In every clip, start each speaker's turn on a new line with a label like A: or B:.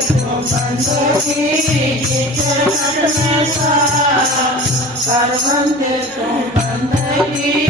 A: सर्वं तुम बंदगी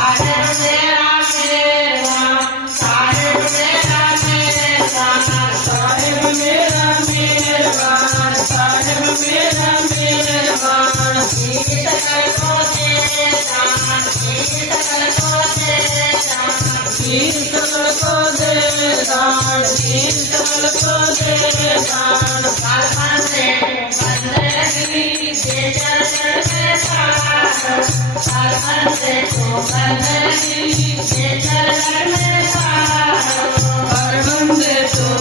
B: शीतल को दे दान शीतल को से के तो बंदगी के तो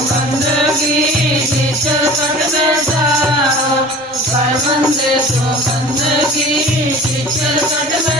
B: बंदगी के तो बंदगी के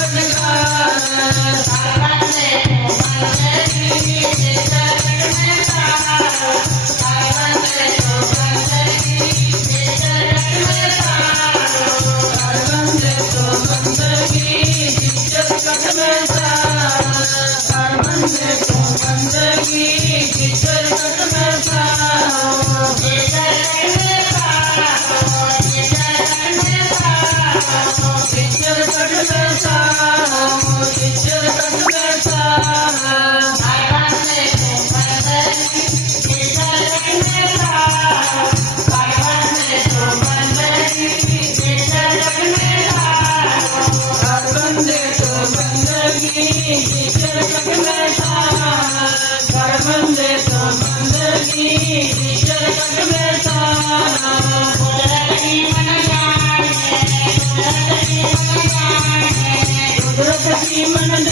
B: Santa, Santa, ಮನದ